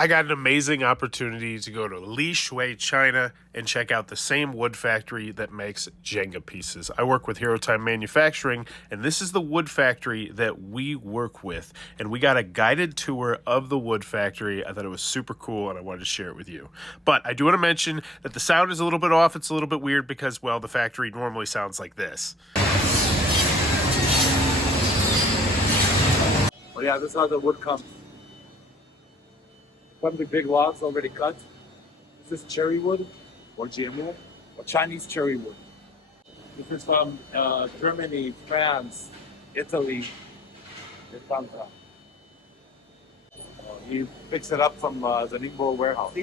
I got an amazing opportunity to go to Li Shui, China, and check out the same wood factory that makes Jenga pieces. I work with Hero Time Manufacturing, and this is the wood factory that we work with. And we got a guided tour of the wood factory. I thought it was super cool, and I wanted to share it with you. But I do want to mention that the sound is a little bit off. It's a little bit weird because, well, the factory normally sounds like this. Oh yeah, this is how the wood comes. From the big logs already cut. This is cherry wood, or GMO, or Chinese cherry wood. This is from Germany, France, Italy. It comes from. He picks it up from the Ningbo warehouse.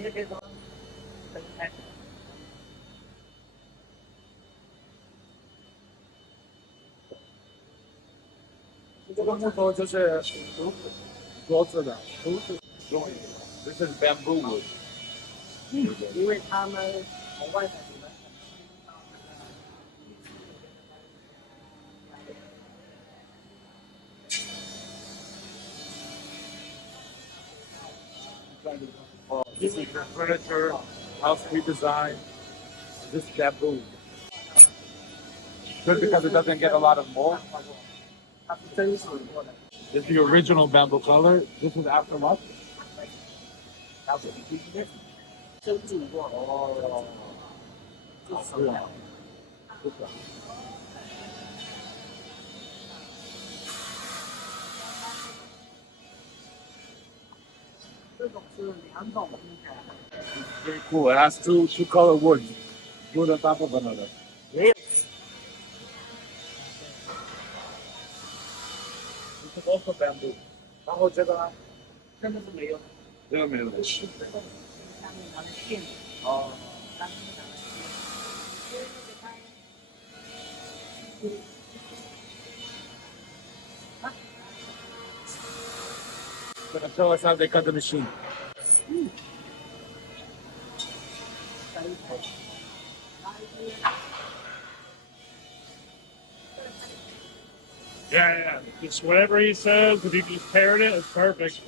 这个木头就是桌子的，This is bamboo wood. 因为他们从外面你们This is your furniture, house redesign. This is bamboo. Good because it doesn't get a lot of mold. 它是真手做的， This is the original bamboo color. This is after what? 它是真铸过。哦，是啊，是的。这种是两种拼起来的， Very cool. It has two color wood. Wood on top of another. 也有 This is also bamboo. 然后这个呢？真的是没有，这个没有。这个上面拿的线，哦。上面拿的线。 Gonna show us how they cut the machine. Yeah. Just whatever he says, if you just parrot it, it's perfect.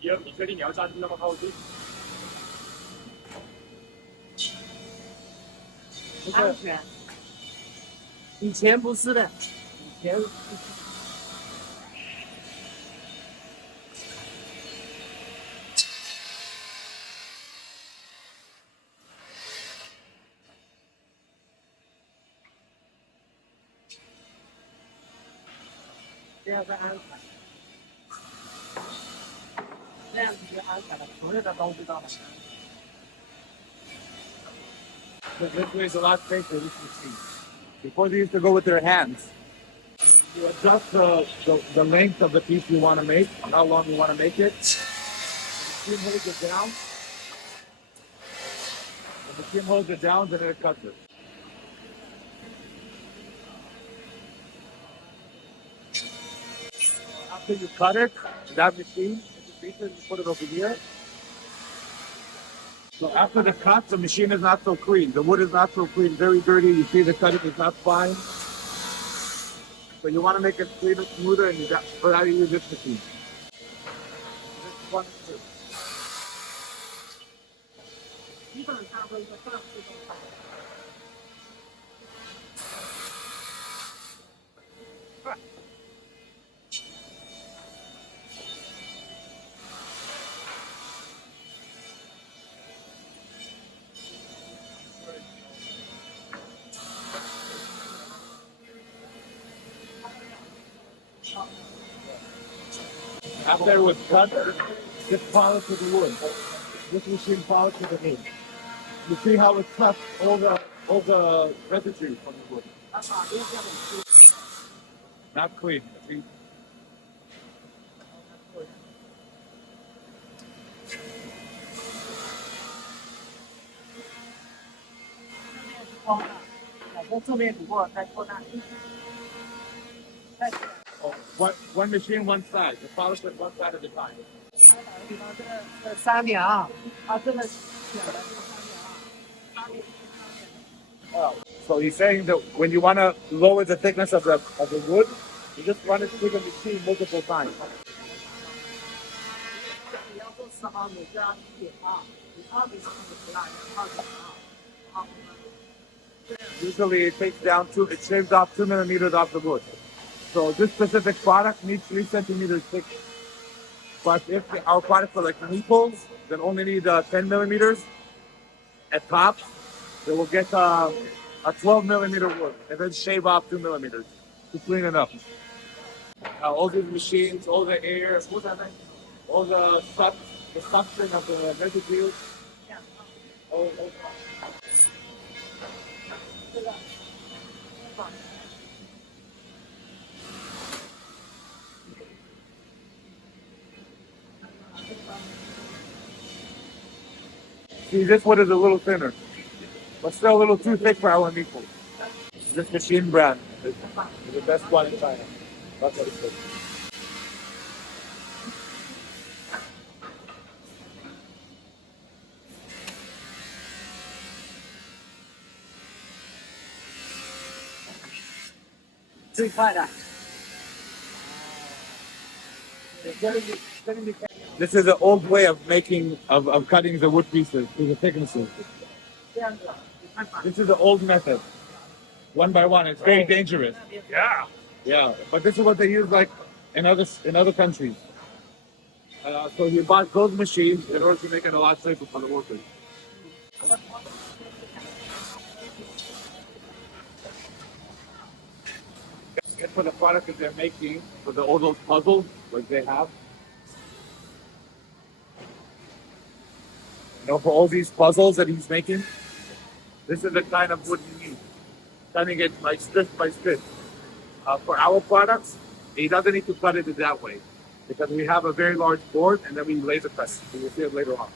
Yep, 你确定你要站那么靠近？安全。以前不是的，以前这样是安全，这样子就安全了，所有的东西都很安全。 This way is a lot safer. This machine. Before they used to go with their hands. You adjust the length of the piece you want to make, and how long you want to make it. The machine holds it down. The machine holds it down, then it cuts it. After you cut it, that machine, you put it over here. So after the cut, the machine is not so clean. The wood is not so clean, very dirty. You see the cutting is not fine. So you want to make it cleaner, smoother, and for that you use this machine. This one is two. 基本上会一个半自动化。 After it was cut, just polish with the wood. This machine polishes the meat. You see how it cuts all the residue from the wood. 它把这个很粗， Not clean. See? 空的，两个侧面不过再扩大一些。再 Oh, one machine, one side. The polish it one side at a time. 它打个比方，这3秒，它这个小的这个3秒，Oh. So he's saying that when you want to lower the thickness of the wood, You just run it through the machine multiple times. 你要做10毫米就要1.2，你2米是不辣，2.2。Usually it takes down it shaves off 2 millimeters off the wood. So this specific product needs 3 centimeters thick. But if our products are like meeples, then only need 10 millimeters at top. Then we'll get a 12 millimeter wood and then shave off 2 millimeters to clean it up. All these machines, all the air, all the suction of the residue. All, See, this wood is a little thinner, but still a little too thick for our meeples. This machine brand is the best one in China. That's what it says. This is an old way of cutting the wood pieces to the thicknesses. This is the old method. One by one. It's very dangerous. Yeah. Yeah. But this is what they use like in other countries. So you bought those machines in order to make it a lot safer for the workers. And for the product that they're making, for all those puzzles like they have. For all these puzzles that he's making, this is the kind of wood you need. Cutting it like strip by strip. For our products, he doesn't need to cut it that way because we have a very large board and then we laser cut it. So you'll see it later on.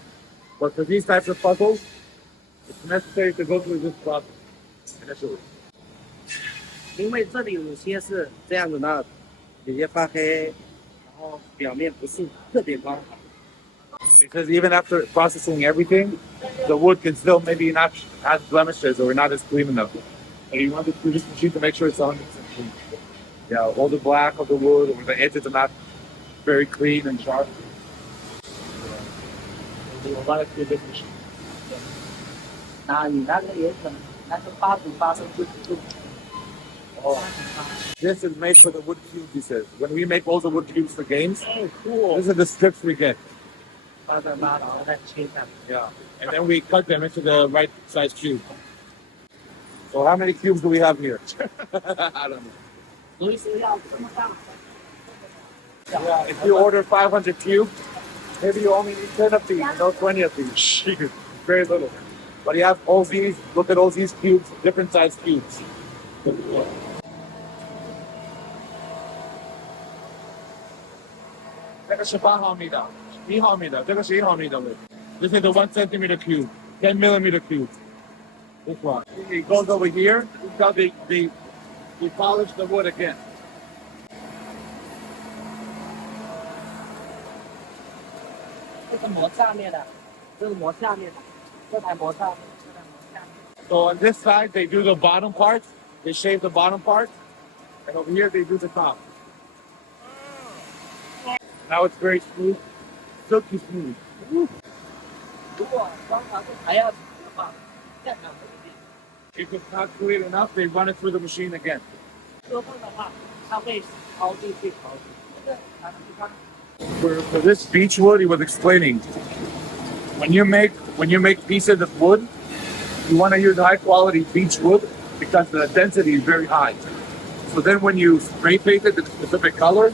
But for these types of puzzles, it's necessary to go through this process initially. 因为这里有些是这样子的，有些发黑，然后表面不是特别光滑。Because even after processing everything, the wood can still maybe not have blemishes or not as clean enough. So you want to do this machine to make sure it's 100% clean. Yeah, all the black of the wood or the edges are not very clean and sharp. So you want it through this machine. 那你那个也可能，那是8.8升48度。Oh. This is made for the wood cubes, he says. When we make all the wood cubes for games, these are the strips we get. 8.8，然后再切下。Yeah, and then we cut them into the right size cube. So how many cubes do we have here? I don't know. 所以说要这么大。Yeah, if you order 500 cubes, maybe you only need 10 of these, no 20 of these. Shoot, very little. But you have all these, look at all these cubes, different size cubes. This is the 1 centimeter cube, 10 millimeter cube. This one. It goes over here. This is how they polish the wood again. 这是磨下面的，这是磨下面的，这台磨上面，这台磨下面。So on this side, they do the bottom part. They shave the bottom part. And over here, they do the top. Now it's very smooth. Silky smooth. 如果光滑度还要紧的话，再拿回去。 If it's not clean enough, they run it through the machine again. 做梦的话，它会凹进去，凹进去。这个拿出去看。 For this beech wood, he was explaining, when you make pieces of wood, you want to use high quality beech wood because the density is very high. So then when you spray paint it a specific color,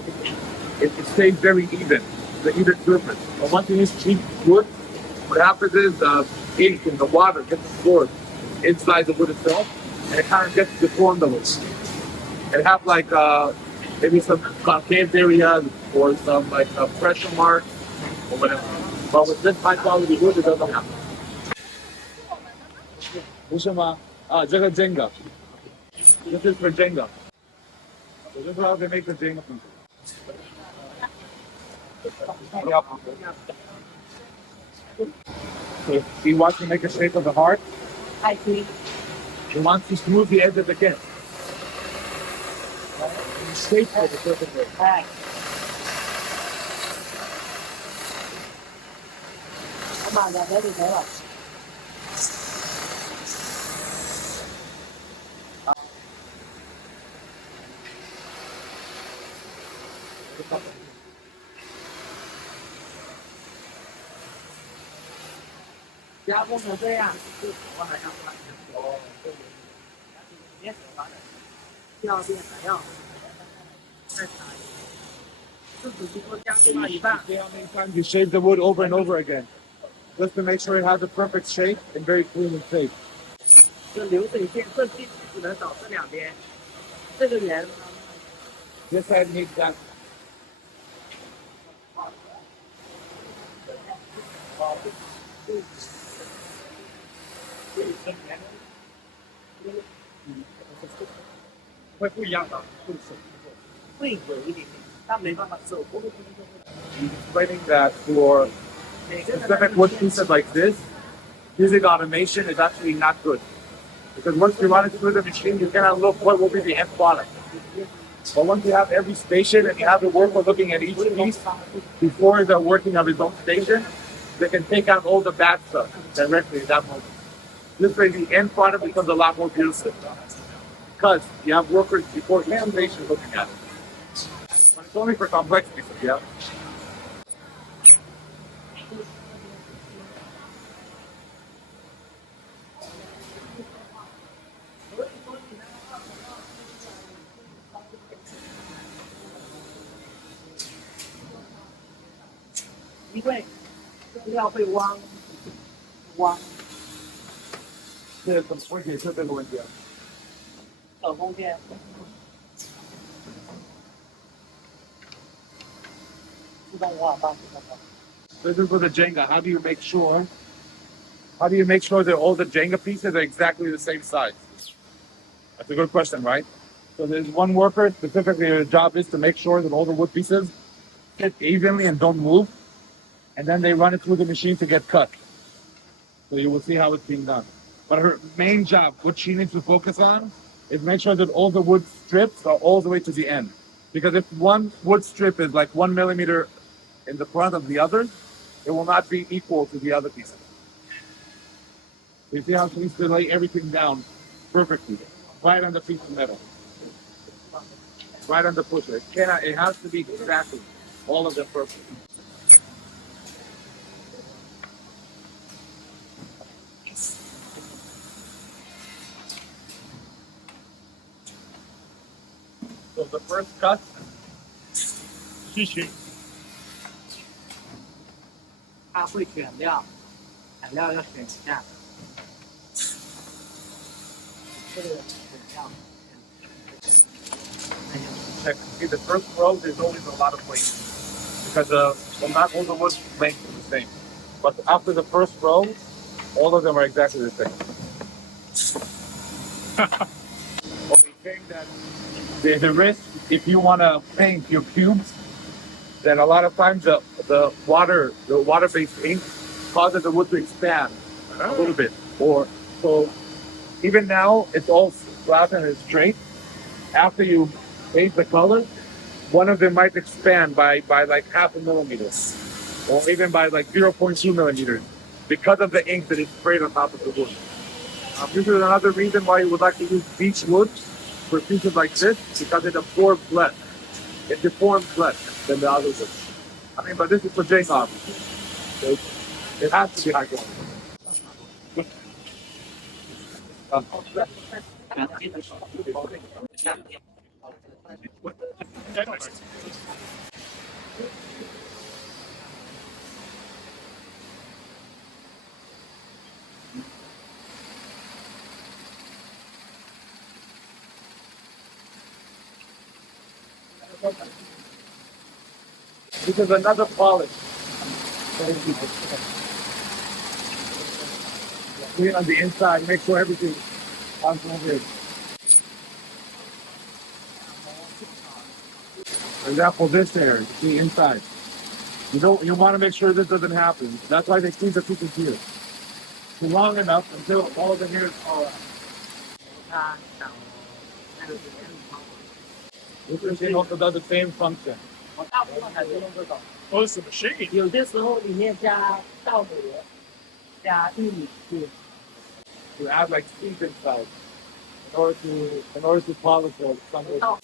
it stays very even, the even surface. But once you use cheap wood, what happens is the ink and the water gets absorbed inside the wood itself, and it kind of gets deformed a little. It have like maybe some concave areas or some like a pressure mark or whatever. But with this high quality wood, it doesn't happen. 不是吗？啊，这个 Jenga. This is for Jenga. So this is how they make the Jenga. Yep. So he wants to make a shape of the heart. 太低。 He wants to smooth the edges again. shape of the perfect way. 哎，我马上在里头了。加工成这样，我还要把哦，对对对，别手滑的，要变还要再擦一点，就只是说加工到一半。 See how many times you shave the wood over and over again, just to make sure it has the perfect shape and very clean and safe. 这流水线这必须只能找这两边，这个圆 This side needs that. 会不一样的，会手工做。会有一点点，但没办法，手工的 He's explaining that for 每个人 specific wood pieces like this, using automation is actually not good. Because once you run it through the machine, you cannot look what will be the end product. But once you have every station and you have the worker looking at each piece before the working of his own station, they can take out all the bad stuff directly at that moment. This way, the end product becomes a lot more beautiful. Because you have workers before each station looking at it. But it's only for complex pieces, yeah. 因为料会汪汪，这怎么会解释这个问题啊？手工店。自动化方式的话， This is for the Jenga. How do you make sure? How do you make sure that all the Jenga pieces are exactly the same size? That's a good question, right? So there's one worker specifically. Their job is to make sure that all the wood pieces fit evenly and don't move, and then they run it through the machine to get cut. So you will see how it's being done. But her main job, what she needs to focus on, is make sure that all the wood strips are all the way to the end. Because if one wood strip is like 1 millimeter in the front of the others, it will not be equal to the other pieces. You see how she needs to lay everything down perfectly, right on the piece of metal, right on the pusher. It has to be exactly all of them perfect. So the first cut, 继续。他会选料，材料要选一下。这个选料。 in the first row, there's always a lot of weight because well, not all the wood length is the same. But after the first row, all of them are exactly the same. Only thing that there's a risk if you want to paint your cubes, then a lot of times the water-based ink causes the wood to expand a little bit. Or so even now it's all flat and it's straight. After you paint the color, one of them might expand by like 0.5 millimeter, or even by like 0.2 millimeters, because of the ink that is sprayed on top of the wood. This is another reason why you would like to use beech wood for pieces like this, because it absorbs less. It deforms less than the other wood. I mean, but this is for Jenga. So it has to be high quality. This is another polish. Clean on the inside, make sure everything on here. For example, this area, you see inside. You want to make sure this doesn't happen. That's why they clean the pieces here. For long enough until all of the hairs fall out. 他想那个时间 This machine also does the same function. 我大部分还是用这种， Oh, it's a machine. 有些时候里面加稻米、加玉米去。 To add like seeds inside in order to polish it. Something. 稻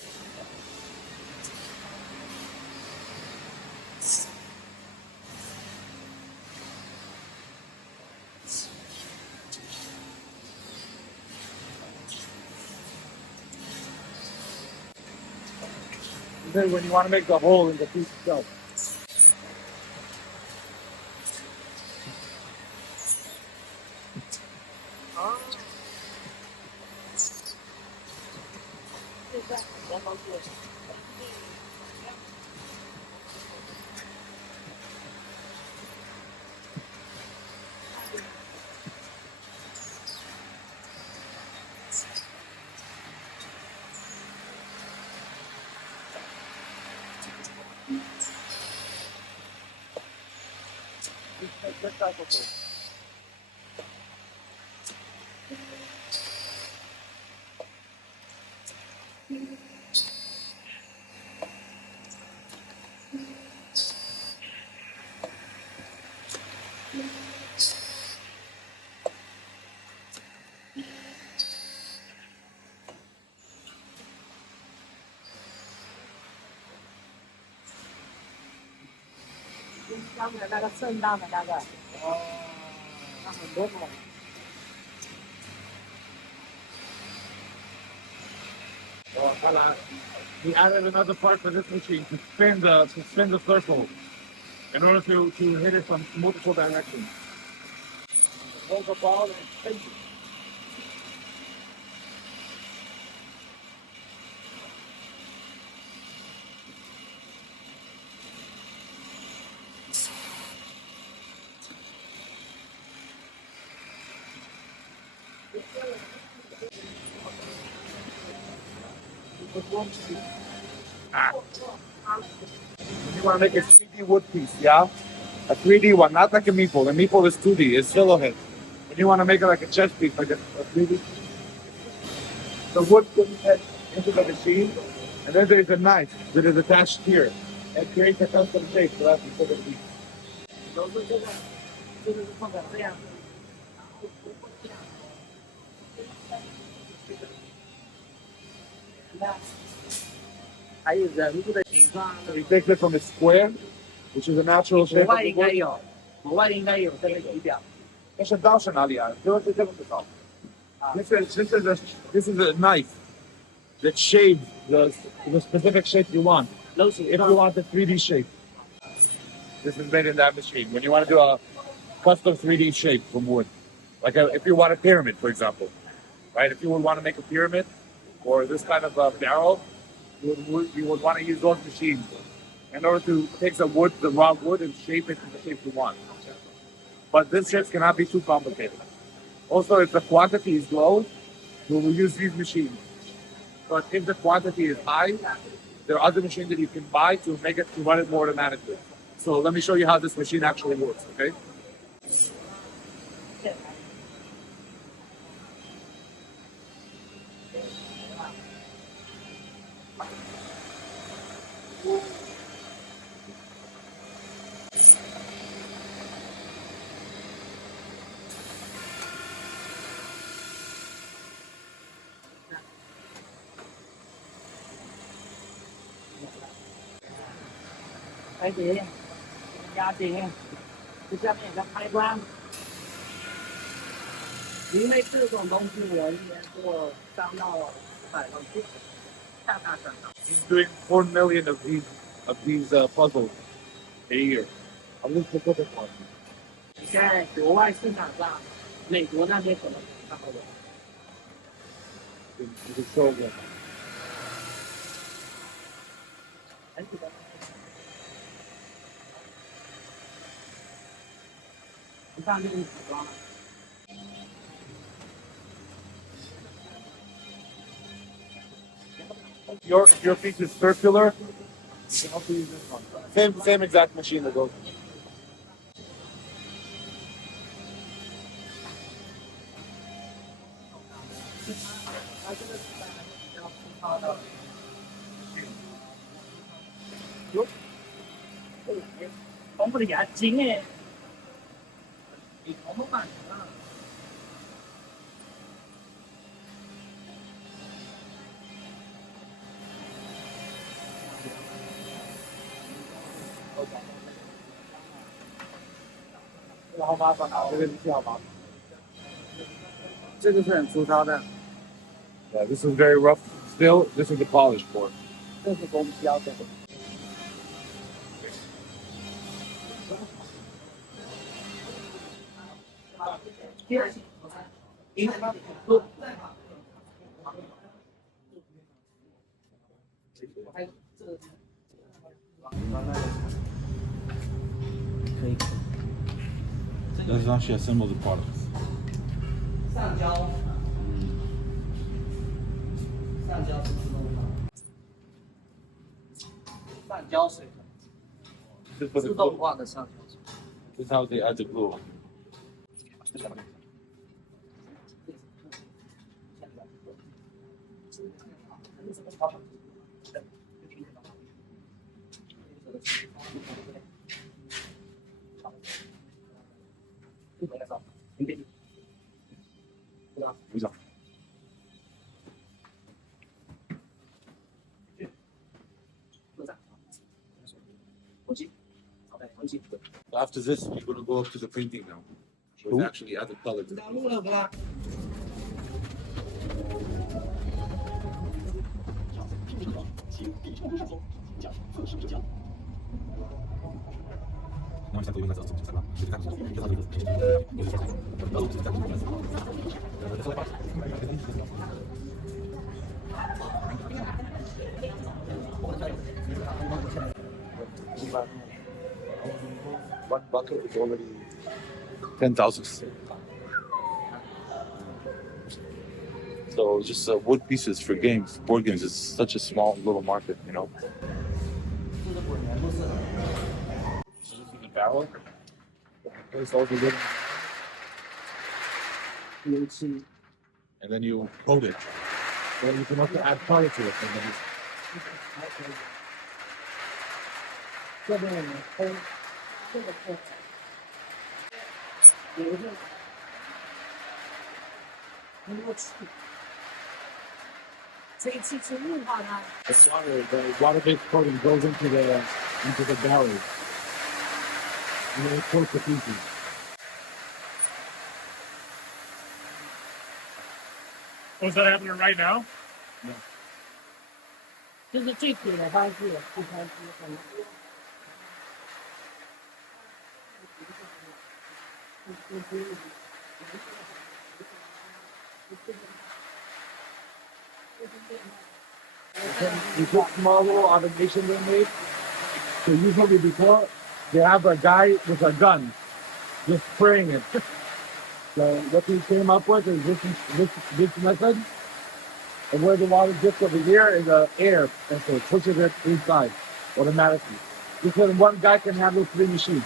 Then when you want to make the hole in the piece itself. 现在很多都是。 刚才那个圣诞的那个，那很多种。 He added another part for this machine to spin the circle in order to hit it from multiple directions. Hold the ball and spin it. You want to make a 3D wood piece, yeah? A 3D one, not like a meeple. The meeple is 2D, it's silhouette. When you want to make it like a chess piece, like a 3D, the wood goes into the machine, and then there's a knife that is attached here. It creates a custom shape for that specific piece. 都是这个，就是放成这样。那还有人物的形状， So he takes it from a square, which is a natural 国 shape. 外应该有，国外应该有这个仪表。 This is a knife that shades the specific shape you want. 都是 If you want the 3D shape, this is made in that machine. When you want to do a custom 3D shape from wood, like if you want a pyramid, for example, right? If you would want to make a pyramid or this kind of a barrel, you would want to use those machines in order to take the wood, the raw wood, and shape it in the shape you want. But this shape cannot be too complicated. Also, if the quantity is low, we will use these machines. But if the quantity is high, there are other machines that you can buy to make it to run it more automatically. So let me show you how this machine actually works, okay?开节、压节，这下面有个开关。因为这种东西我一年做3到500个数，大大小小。 He's doing 4 million of these puzzles a year. Of this specific one. 你在国外市场上，美国那边可能看不到。 You can show them. 很喜欢。你看这个组装。 Your piece is circular. You can also use this one. Same exact machine that goes. 缝不的牙精哎，你缝不满啊。这个好麻烦啊，这个是好麻烦。这个是很粗糙的。Yeah, this is very rough. Still, this is the polished board. 这是公标的。第二期，银行不。还有这个。可以。That's actually assemble the products. 上胶，上胶是自动化，上胶水， This is for 自 the 动 glue. 化的上胶水。 This is how they add the glue. 鼓掌。After this, we're going to go up to the painting now. We'll actually add the color to it. 1 bucket is already 10,000. So just wood pieces for games, board games, is such a small little market, you know. This is the barrel. Place all the wood. And then you coat it. Then you can also add color to it. And then 这边我们抠，这个抠，有一个，如果这一期是雾化它， the water-based coating goes into the barrel. And then it coats the pieces. Oh, is that happening right now? 这是最土的方式，不开机很。You put small little automation they made. So usually before, they have a guy with a gun just spraying it. So what they came up with is this method. And where the water dips over here is air, and so it pushes it inside automatically. Because one guy can handle 3 machines.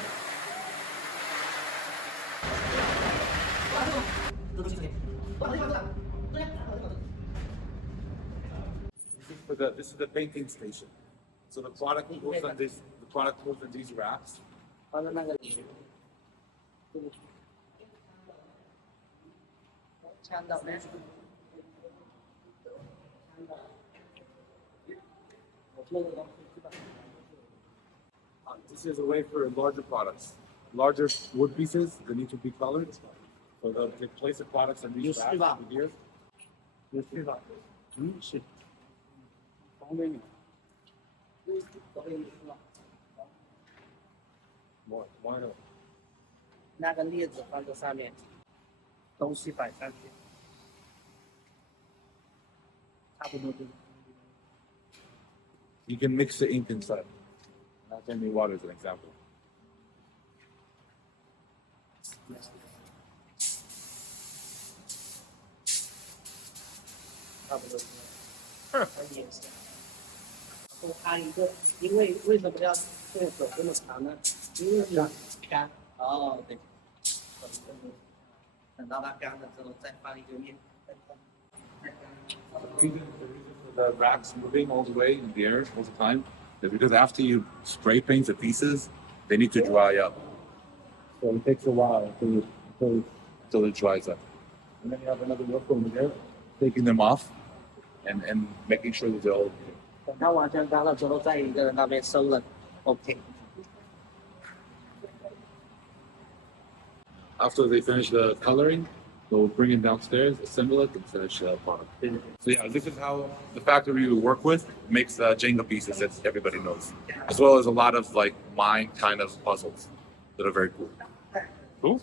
This is the painting station. So the product goes on this. The product goes in these wraps. 放在那个枪到没？ This is a way for larger products. Larger wood pieces that need to be colored. So they place the products in these wraps over here. 有趣吧？是。方便面。都给你吃了。 Why not? 那个列子放在上面，东西摆上去，差不多就。 You can mix the ink inside. Not only water as an example. 差不多。很严实。它一个，因为为什么要这个手这么长呢？因为你干。哦，对。等到它干了之后，再放一个面。 The reason for the racks moving all the way in the air all the time is because after you spray paint the pieces, they need to dry up. So it takes a while until it dries up. And then you have another work over there, taking them off and making sure that they're all. 等它完全干了之后，在一个人那边收了 OK。 After they finish the coloring, they'll bring it downstairs, assemble it, and finish the product. So yeah, this is how the factory we work with makes Jenga pieces that everybody knows, as well as a lot of like mind kind of puzzles that are very cool. Cool.